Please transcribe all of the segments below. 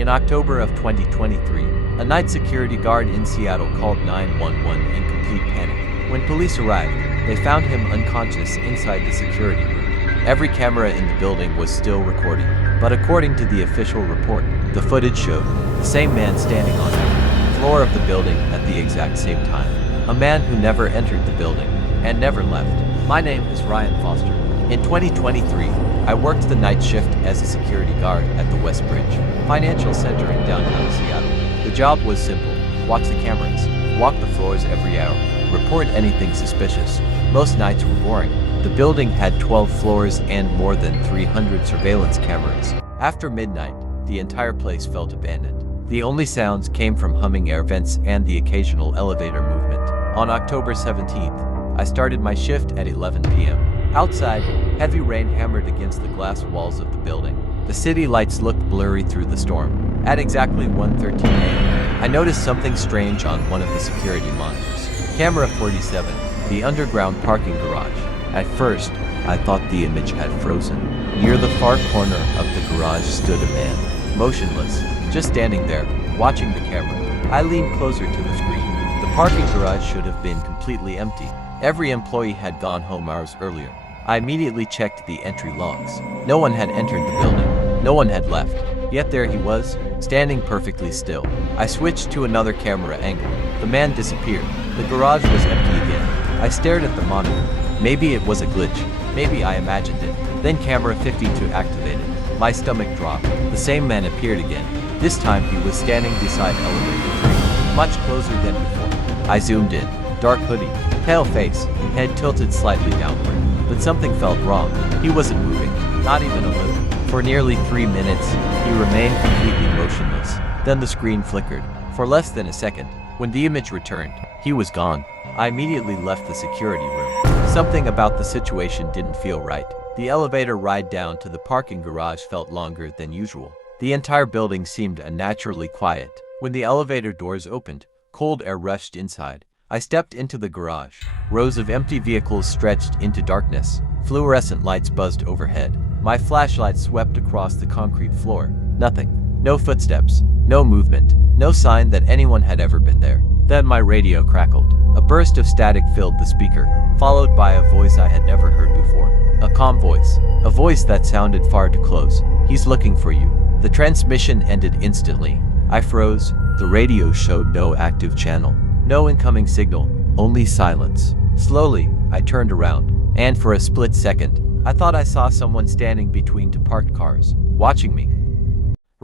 In October of 2023, a night security guard in Seattle called 911 in complete panic. When police arrived, they found him unconscious inside the security room. Every camera in the building was still recording, but according to the official report, the footage showed the same man standing on the floor of the building at the exact same time. A man who never entered the building and never left. My name is Ryan Foster. In 2023, I worked the night shift as a security guard at the West Bridge Financial Center in downtown Seattle. The job was simple: watch the cameras, walk the floors every hour, report anything suspicious. Most nights were boring. The building had 12 floors and more than 300 surveillance cameras. After midnight, the entire place felt abandoned. The only sounds came from humming air vents and the occasional elevator movement. On October 17th, I started my shift at 11 p.m. Outside, heavy rain hammered against the glass walls of the building. The city lights looked blurry through the storm. At exactly 1:13 a.m., I noticed something strange on one of the security monitors. Camera 47, the underground parking garage. At first, I thought the image had frozen. Near the far corner of the garage stood a man, motionless, just standing there, watching the camera. I leaned closer to the screen. The parking garage should have been completely empty. Every employee had gone home hours earlier. I immediately checked the entry logs. No one had entered the building. No one had left. Yet there he was, standing perfectly still. I switched to another camera angle. The man disappeared. The garage was empty again. I stared at the monitor. Maybe it was a glitch. Maybe I imagined it. Then camera 52 activated. My stomach dropped. The same man appeared again. This time he was standing beside elevator 3, much closer than before. I zoomed in. Dark hoodie, pale face, head tilted slightly downward. But something felt wrong. He wasn't moving, not even a little. For nearly 3 minutes, he remained completely motionless. Then the screen flickered. For less than a second, when the image returned, he was gone. I immediately left the security room. Something about the situation didn't feel right. The elevator ride down to the parking garage felt longer than usual. The entire building seemed unnaturally quiet. When the elevator doors opened, cold air rushed inside. I stepped into the garage. Rows of empty vehicles stretched into darkness. Fluorescent lights buzzed overhead. My flashlight swept across the concrete floor. Nothing. No footsteps. No movement. No sign that anyone had ever been there. Then my radio crackled. A burst of static filled the speaker, followed by a voice I had never heard before. A calm voice. A voice that sounded far too close. "He's looking for you." The transmission ended instantly. I froze. The radio showed no active channel. No incoming signal, only silence. Slowly, I turned around, and for a split second, I thought I saw someone standing between two parked cars, watching me.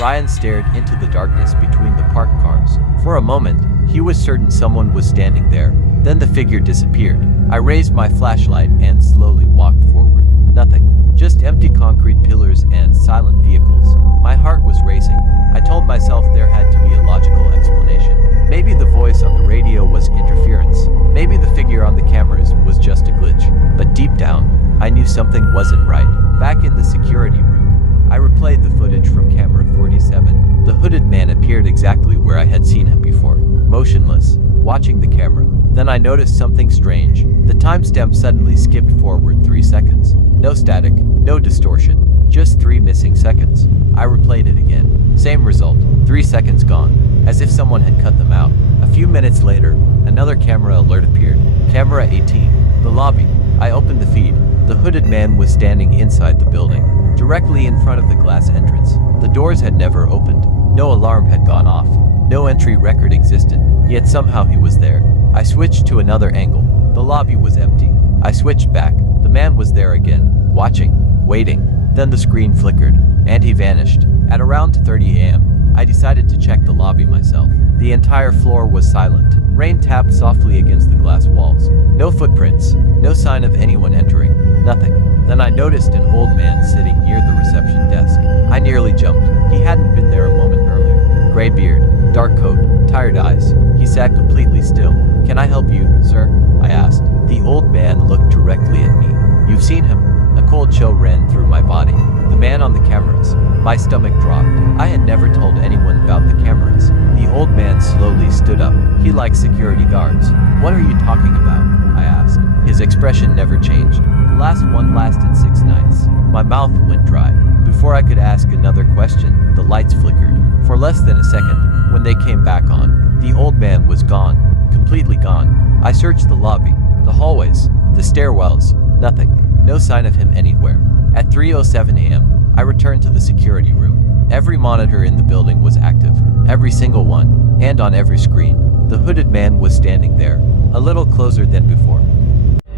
Ryan stared into the darkness between the parked cars. For a moment, he was certain someone was standing there. Then the figure disappeared. I raised my flashlight and slowly walked forward. Nothing. Just empty concrete pillars and silent vehicles. My heart was racing. I told myself there had to be a logical explanation. Maybe the voice on the radio was interference. Maybe the figure on the cameras was just a glitch. But deep down, I knew something wasn't right. Back in the security room, I replayed the footage from camera 47. The hooded man appeared exactly where I had seen him before, motionless, watching the camera. Then I noticed something strange. The timestamp suddenly skipped forward 3 seconds. No static, no distortion, just 3 missing seconds. I replayed it again. Same result, 3 seconds gone, as if someone had cut them out. A few minutes later, another camera alert appeared. Camera 18, the lobby. I opened the feed. The hooded man was standing inside the building, directly in front of the glass entrance. The doors had never opened. No alarm had gone off. No entry record existed, yet somehow he was there. I switched to another angle. The lobby was empty. I switched back. The man was there again, watching, waiting. Then the screen flickered, and he vanished. At around 2:30 a.m., I decided to check the lobby myself. The entire floor was silent. Rain tapped softly against the glass walls. No footprints, no sign of anyone entering, nothing. Then I noticed an old man sitting near the reception desk. I nearly jumped. He hadn't been there a moment earlier. Gray beard, dark coat, tired eyes. He sat completely still. "Can I help you, sir?" I asked. The old man looked directly at me. "You've seen him?" A cold chill ran through my body. The man on the cameras. My stomach dropped. I had never told anyone about the cameras. The old man slowly stood up. He liked security guards. "What are you talking about?" I asked. His expression never changed. The last one lasted 6 nights. My mouth went dry. Before I could ask another question, the lights flickered. For less than a second, when they came back on, the old man was gone, completely gone. I searched the lobby, the hallways, the stairwells, nothing, no sign of him anywhere. At 3:07 a.m., I returned to the security room. Every monitor in the building was active, every single one, and on every screen, the hooded man was standing there, a little closer than before.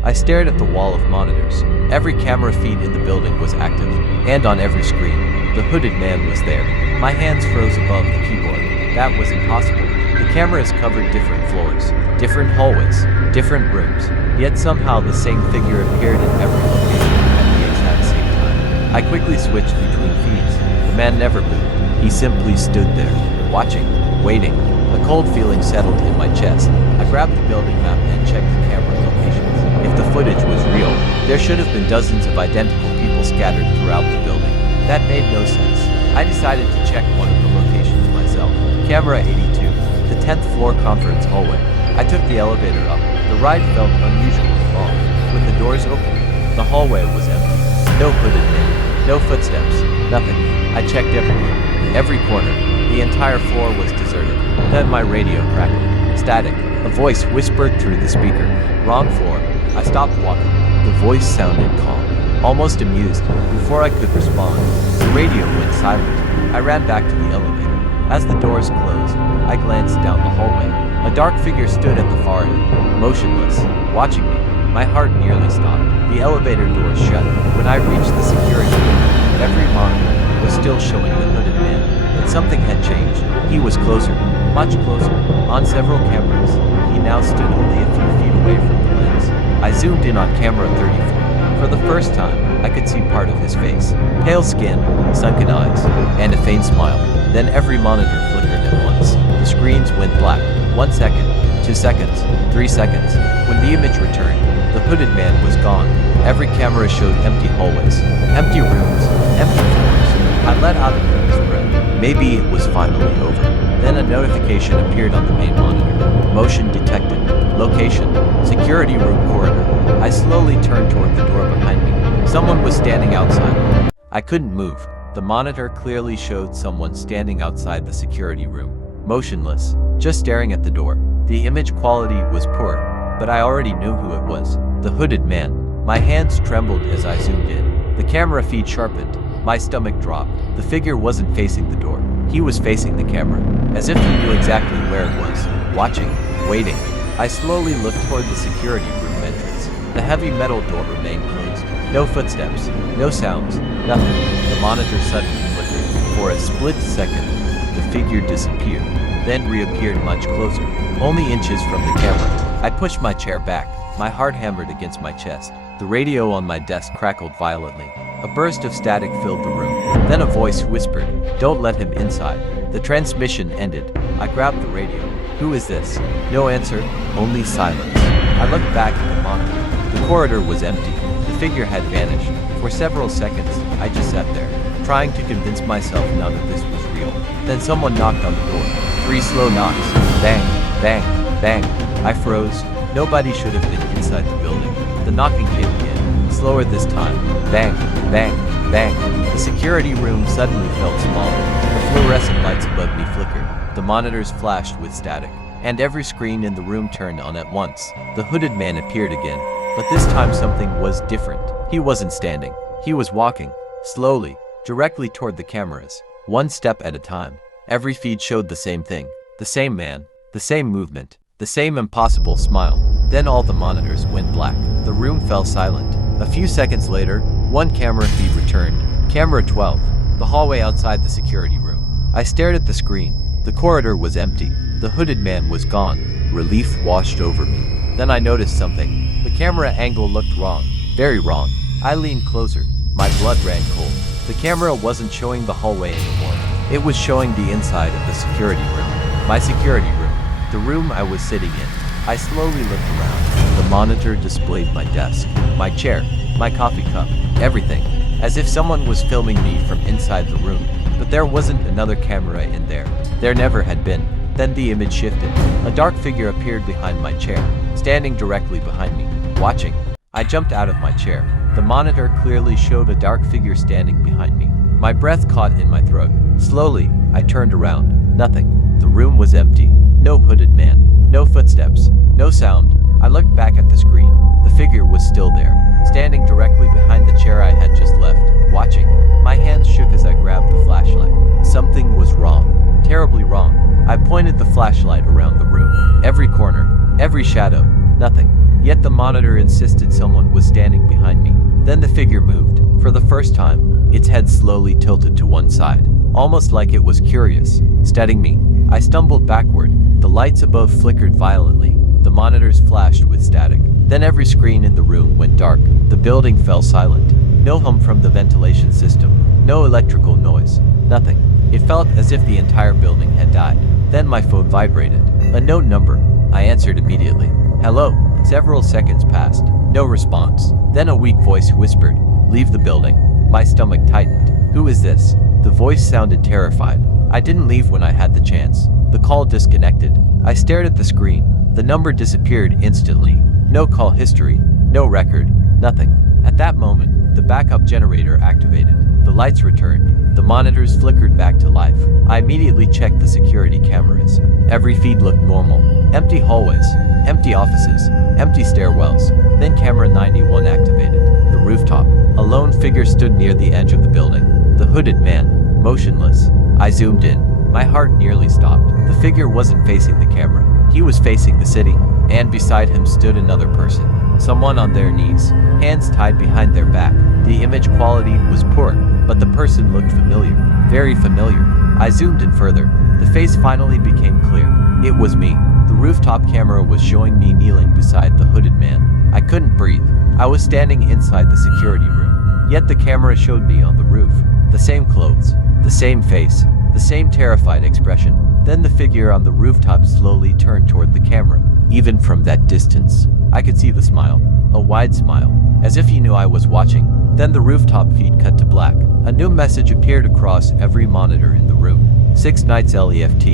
I stared at the wall of monitors. Every camera feed in the building was active, and on every screen, the hooded man was there. My hands froze above the keyboard. That was impossible. The cameras covered different floors, different hallways, different rooms, yet somehow the same figure appeared in every location at the exact same time. I quickly switched between feeds. The man never moved. He simply stood there, watching, waiting. A cold feeling settled in my chest. I grabbed the building map and checked the camera locations. If the footage was real, there should have been dozens of identical people scattered throughout the building. That made no sense. I decided to check one of the locations myself. Camera 82, the 10th floor conference hallway. I took the elevator up. The ride felt unusually long. With the doors open, the hallway was empty. No hooded man, no footsteps, nothing. I checked everywhere, every corner. The entire floor was deserted. Then my radio crackled. Static. A voice whispered through the speaker. Wrong floor. I stopped walking. The voice sounded calm, almost amused. Before I could respond, the radio went silent. I ran back to the elevator. As the doors closed, I glanced down the hallway. A dark figure stood at the far end, motionless, watching me. My heart nearly stopped. The elevator doors shut. When I reached the security room, every monitor was still showing the hooded man. But something had changed. He was closer, much closer. On several cameras, he now stood only a few feet away from the lens. I zoomed in on camera 34. For the first time, I could see part of his face. Pale skin, sunken eyes, and a faint smile. Then every monitor flickered at once. The screens went black. 1 second, 2 seconds, 3 seconds. When the image returned, the hooded man was gone. Every camera showed empty hallways, empty rooms, empty floors. I let out a nervous breath. Maybe it was finally over. Then a notification appeared on the main monitor. Motion detected. Location, security room corridor. I slowly turned toward the door behind me. Someone was standing outside. I couldn't move. The monitor clearly showed someone standing outside the security room, motionless, just staring at the door. The image quality was poor, but I already knew who it was. The hooded man. My hands trembled as I zoomed in. The camera feed sharpened. My stomach dropped. The figure wasn't facing the door. He was facing the camera, as if he knew exactly where it was, watching, waiting. I slowly looked toward the security room entrance. The heavy metal door remained closed. No footsteps, no sounds, nothing. The monitor suddenly flickered. For a split second, the figure disappeared, then reappeared much closer, only inches from the camera. I pushed my chair back. My heart hammered against my chest. The radio on my desk crackled violently. A burst of static filled the room. Then a voice whispered, "Don't let him inside." The transmission ended. I grabbed the radio. "Who is this?" No answer, only silence. I looked back at the monitor. The corridor was empty. The figure had vanished. For several seconds, I just sat there, trying to convince myself now that this was real. Then someone knocked on the door. 3 slow knocks. Bang, bang, bang. I froze. Nobody should have been inside the building. The knocking came again, slower this time. Bang, bang, bang. The security room suddenly felt smaller. The fluorescent lights above me flickered. The monitors flashed with static, and every screen in the room turned on at once. The hooded man appeared again, but this time something was different. He wasn't standing. He was walking, slowly, directly toward the cameras, one step at a time. Every feed showed the same thing. The same man, the same movement, the same impossible smile. Then all the monitors went black. The room fell silent. A few seconds later, one camera feed returned. Camera 12, the hallway outside the security room. I stared at the screen. The corridor was empty. The hooded man was gone. Relief washed over me. Then I noticed something. The camera angle looked wrong. Very wrong. I leaned closer. My blood ran cold. The camera wasn't showing the hallway anymore. It was showing the inside of the security room. My security room. The room I was sitting in. I slowly looked around. The monitor displayed my desk, my chair, my coffee cup, everything, as if someone was filming me from inside the room. But there wasn't another camera in there. There never had been. Then the image shifted. A dark figure appeared behind my chair, standing directly behind me, watching. I jumped out of my chair. The monitor clearly showed a dark figure standing behind me. My breath caught in my throat. Slowly, I turned around. Nothing. The room was empty. No hooded man. No footsteps. No sound. I looked back at the screen. The figure was still there, standing directly behind the chair I had just left, watching. My hands shook as I grabbed the flashlight. Something was wrong. Terribly wrong. I pointed the flashlight around the room. Every corner. Every shadow. Nothing. Yet the monitor insisted someone was standing behind me. Then the figure moved. For the first time, its head slowly tilted to one side, almost like it was curious, studying me. I stumbled backward. The lights above flickered violently. The monitors flashed with static. Then every screen in the room went dark. The building fell silent. No hum from the ventilation system. No electrical noise. Nothing. It felt as if the entire building had died. Then my phone vibrated. A known number. I answered immediately. Hello. Several seconds passed. No response. Then a weak voice whispered, "Leave the building." My stomach tightened. Who is this? The voice sounded terrified. I didn't leave when I had the chance. The call disconnected. I stared at the screen. The number disappeared instantly. No call history. No record. Nothing. At that moment, the backup generator activated. The lights returned. The monitors flickered back to life. I immediately checked the security cameras. Every feed looked normal. Empty hallways. Empty offices. Empty stairwells. Then camera 91 activated. The rooftop. A lone figure stood near the edge of the building. The hooded man. Motionless. I zoomed in. My heart nearly stopped. The figure wasn't facing the camera. He was facing the city. And beside him stood another person. Someone on their knees, hands tied behind their back. The image quality was poor, but the person looked familiar. Very familiar. I zoomed in further. The face finally became clear. It was me. The rooftop camera was showing me kneeling beside the hooded man. I couldn't breathe. I was standing inside the security room. Yet the camera showed me on the roof. The same clothes. The same face. The same terrified expression. Then the figure on the rooftop slowly turned toward the camera. Even from that distance, I could see the smile. A wide smile. As if he knew I was watching. Then the rooftop feed cut to black. A new message appeared across every monitor in the room. 6 nights left.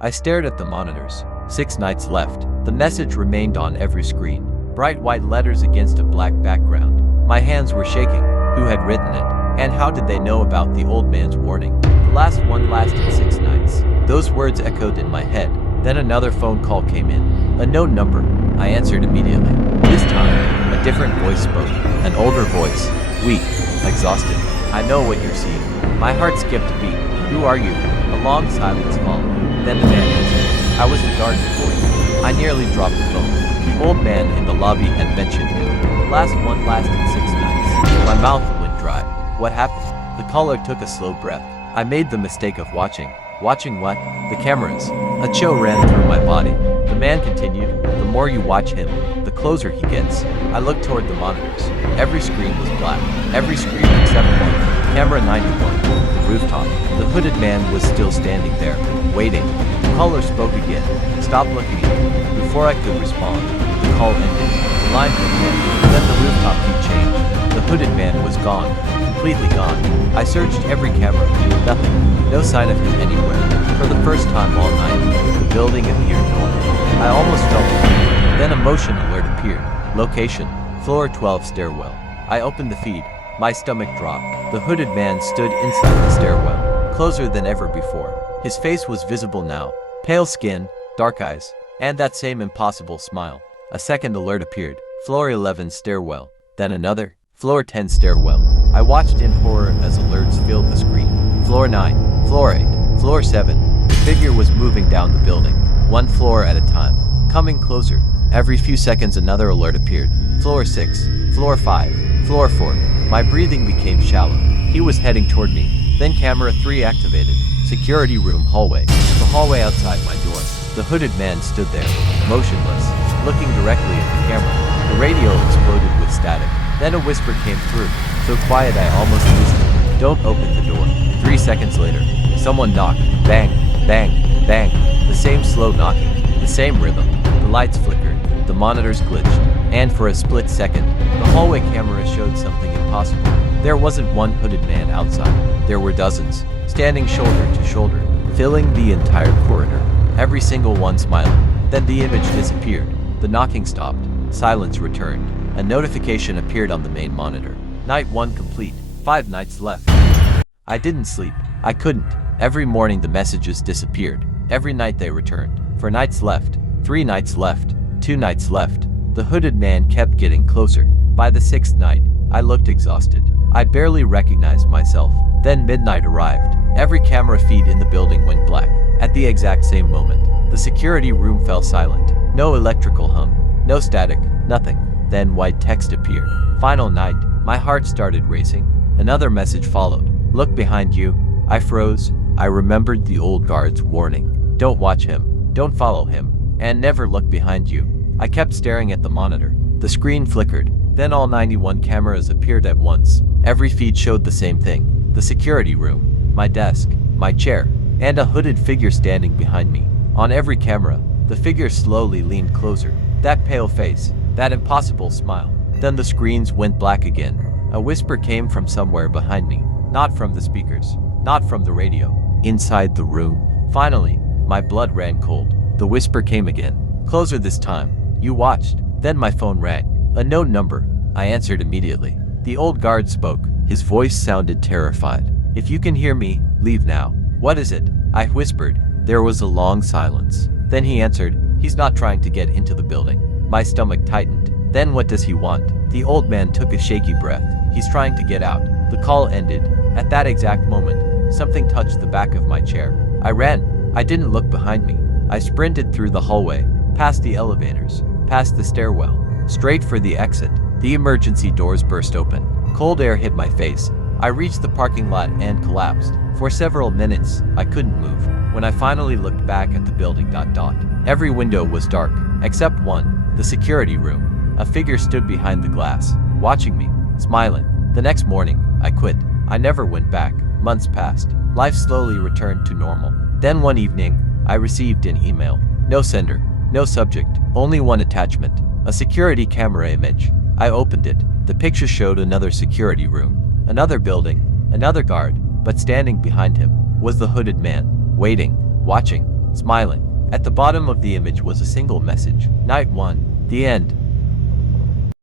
I stared at the monitors. 6 nights left. The message remained on every screen. Bright white letters against a black background. My hands were shaking. Who had written it? And how did they know about the old man's warning? The last one lasted 6 nights. Those words echoed in my head. Then another phone call came in. A known number. I answered immediately. This time, a different voice spoke. An older voice. Weak. Exhausted. I know what you're seeing. My heart skipped a beat. Who are you? A long silence followed. Then the man answered. I was the guard before you. I nearly dropped the phone. The old man in the lobby had mentioned him. The last one lasted 6 nights. My mouth went dry. What happened? The caller took a slow breath. I made the mistake of watching. Watching what? The cameras. A chill ran through my body. The man continued, the more you watch him, the closer he gets. I looked toward the monitors. Every screen was black. Every screen except one. Camera 91. The rooftop. The hooded man was still standing there, waiting. The caller spoke again. Stop looking at me. Before I could respond, the call ended. The line went dead. Then the rooftop feed changed. The hooded man was gone. Completely gone. I searched every camera. Nothing. No sign of him anywhere. For the first time all night, the building appeared normal. I almost felt it. Then a motion alert appeared. Location. Floor 12 stairwell. I opened the feed. My stomach dropped. The hooded man stood inside the stairwell, closer than ever before. His face was visible now. Pale skin, dark eyes, and that same impossible smile. A second alert appeared. Floor 11 stairwell. Then another. Floor 10 stairwell. I watched in horror as alerts filled the screen. Floor 9. Floor 8. Floor 7. The figure was moving down the building, one floor at a time, coming closer. Every few seconds another alert appeared. Floor 6. Floor 5. Floor 4. My breathing became shallow. He was heading toward me. Then camera 3 activated. Security room hallway. The hallway outside my door. The hooded man stood there, motionless, looking directly at the camera. The radio exploded with static. Then a whisper came through, so quiet I almost listened. Don't open the door. 3 seconds later, someone knocked. Bang, bang, bang. The same slow knocking, the same rhythm. The lights flickered, the monitors glitched, and for a split second, the hallway camera showed something impossible. There wasn't one hooded man outside. There were dozens, standing shoulder to shoulder, filling the entire corridor. Every single one smiling. Then the image disappeared. The knocking stopped. Silence returned. A notification appeared on the main monitor. Night 1 complete. 5 nights left. I didn't sleep. I couldn't. Every morning the messages disappeared. Every night they returned. 4 nights left. 3 nights left. 2 nights left. The hooded man kept getting closer. By the 6th night, I looked exhausted. I barely recognized myself. Then midnight arrived. Every camera feed in the building went black. At the exact same moment, the security room fell silent. No electrical hum. No static. Nothing. Then white text appeared. Final night. My heart started racing. Another message followed. Look behind you. I froze. I remembered the old guard's warning. Don't watch him. Don't follow him. And never look behind you. I kept staring at the monitor. The screen flickered. Then all 91 cameras appeared at once. Every feed showed the same thing. The security room, my desk, my chair, and a hooded figure standing behind me. On every camera, the figure slowly leaned closer. That pale face, that impossible smile. Then the screens went black again. A whisper came from somewhere behind me. Not from the speakers, not from the radio. Inside the room. Finally, my blood ran cold. The whisper came again. Closer this time. You watched. Then my phone rang. A known number. I answered immediately. The old guard spoke. His voice sounded terrified. If you can hear me, leave now. What is it? I whispered. There was a long silence. Then he answered, he's not trying to get into the building. My stomach tightened. Then what does he want? The old man took a shaky breath. He's trying to get out. The call ended. At that exact moment, something touched the back of my chair. I ran. I didn't look behind me. I sprinted through the hallway, past the elevators, past the stairwell, straight for the exit. The emergency doors burst open. Cold air hit my face. I reached the parking lot and collapsed. For several minutes, I couldn't move. When I finally looked back at the building, every window was dark, except one, the security room. A figure stood behind the glass, watching me, smiling. The next morning, I quit. I never went back. Months passed. Life slowly returned to normal. Then one evening, I received an email. No sender, no subject, only one attachment. A security camera image. I opened it. The picture showed another security room, another building, another guard, but standing behind him was the hooded man, waiting, watching, smiling. At the bottom of the image was a single message. Night 1. The end.